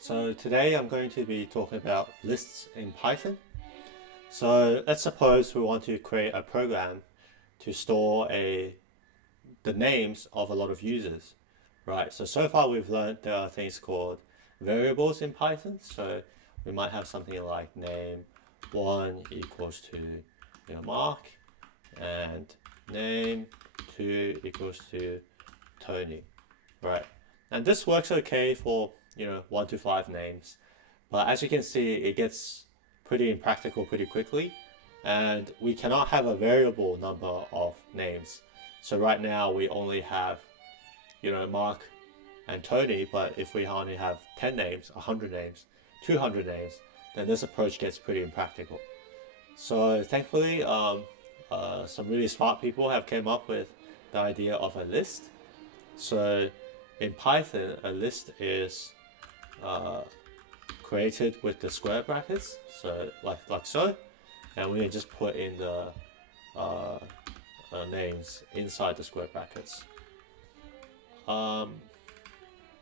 So today I'm going to be talking about lists in Python. So let's suppose we want to create a program to store the names of a lot of users, right? So far we've learned there are things called variables in Python. So we might have something like name one equals to Mark, and name two equals to Tony, right? And this works okay for 1 to 5 names, but as you can see, it gets pretty impractical pretty quickly, and we cannot have a variable number of names. So right now we only have Mark and Tony, but if we only have 10 names, 100 names, 200 names, then this approach gets pretty impractical. So thankfully, some really smart people have came up with the idea of a list. So in Python, a list is created with the square brackets, so like so, and we can just put in the names inside the square brackets.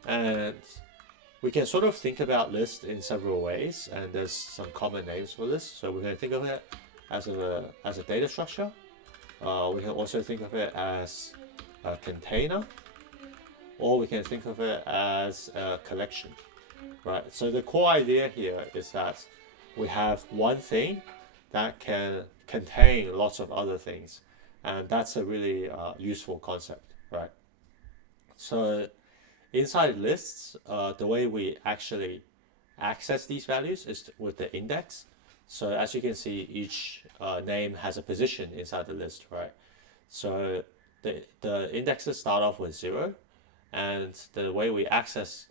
And we can sort of think about lists in several ways, and there's some common names for lists. So we can think of it as a data structure. We can also think of it as a container, or we can think of it as a collection, right? So the core idea here is that we have one thing that can contain lots of other things, and that's a really useful concept, right? So inside lists, the way we actually access these values is with the index. So as you can see, each name has a position inside the list, right? So the indexes start off with 0, and the way we access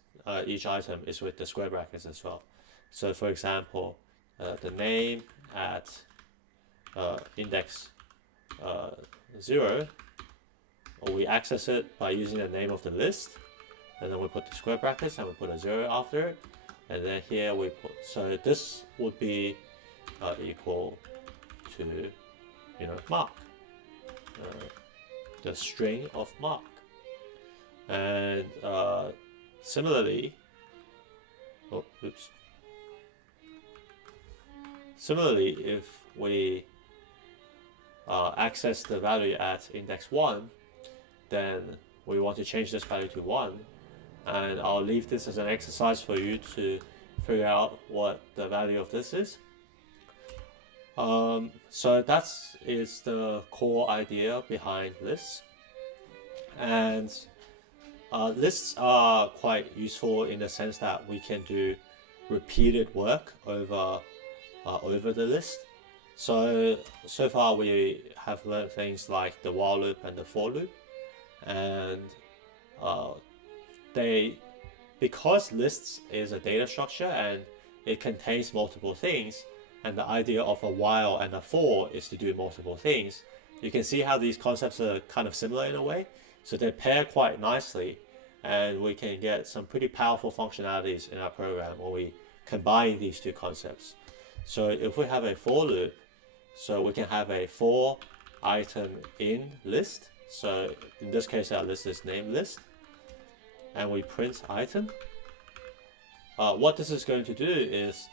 each item is with the square brackets as well. So for example, the name at index 0, or we access it by using the name of the list, and then we put the square brackets and we put a 0 after it, and then here we put, so this would be equal to Mark, the string of Mark. And similarly, if we access the value at index 1, then we want to change this value to 1, and I'll leave this as an exercise for you to figure out what the value of this is. So that is the core idea behind lists, and lists are quite useful in the sense that we can do repeated work over the list. So far we have learned things like the while loop and the for loop, and because lists is a data structure and it contains multiple things, and the idea of a while and a for is to do multiple things, you can see how these concepts are kind of similar in a way. So they pair quite nicely, and we can get some pretty powerful functionalities in our program when we combine these two concepts. So if we have a for loop, so we can have a for item in list. So in this case, our list is name list, and we print item. What this is going to do is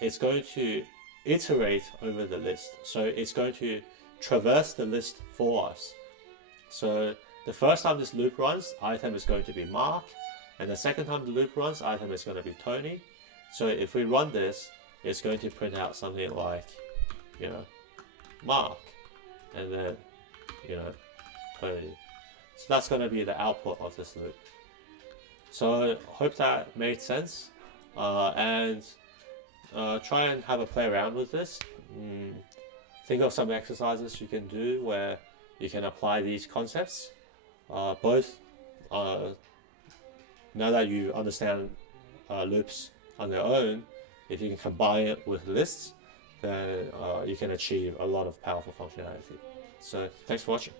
it's going to iterate over the list. So it's going to traverse the list for us. So the first time this loop runs, item is going to be Mark, and the second time the loop runs, item is going to be Tony. So if we run this, it's going to print out something like, Mark, and then, Tony. So that's going to be the output of this loop. So I hope that made sense, and try and have a play around with this. Think of some exercises you can do where you can apply these concepts. Both, now that you understand loops on their own, if you can combine it with lists, then you can achieve a lot of powerful functionality. So thanks for watching.